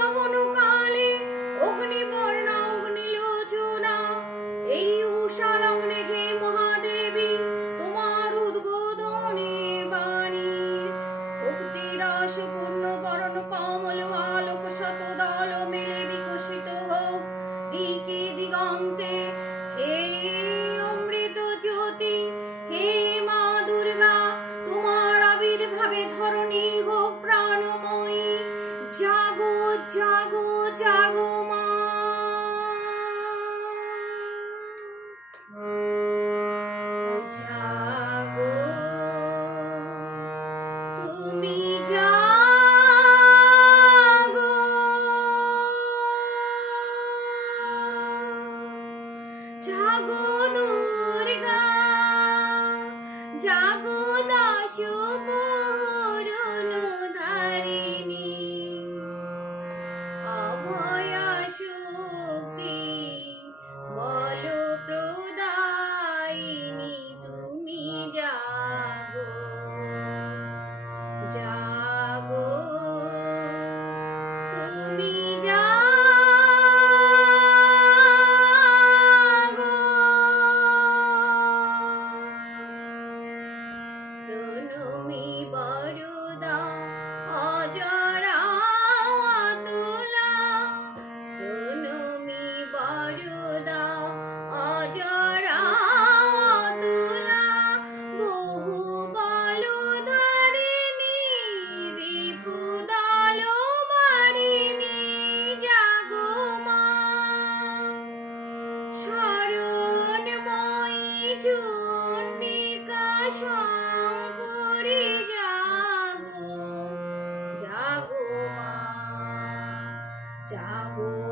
শত্রু জাগো দুর্গা জাগো দশ জাগো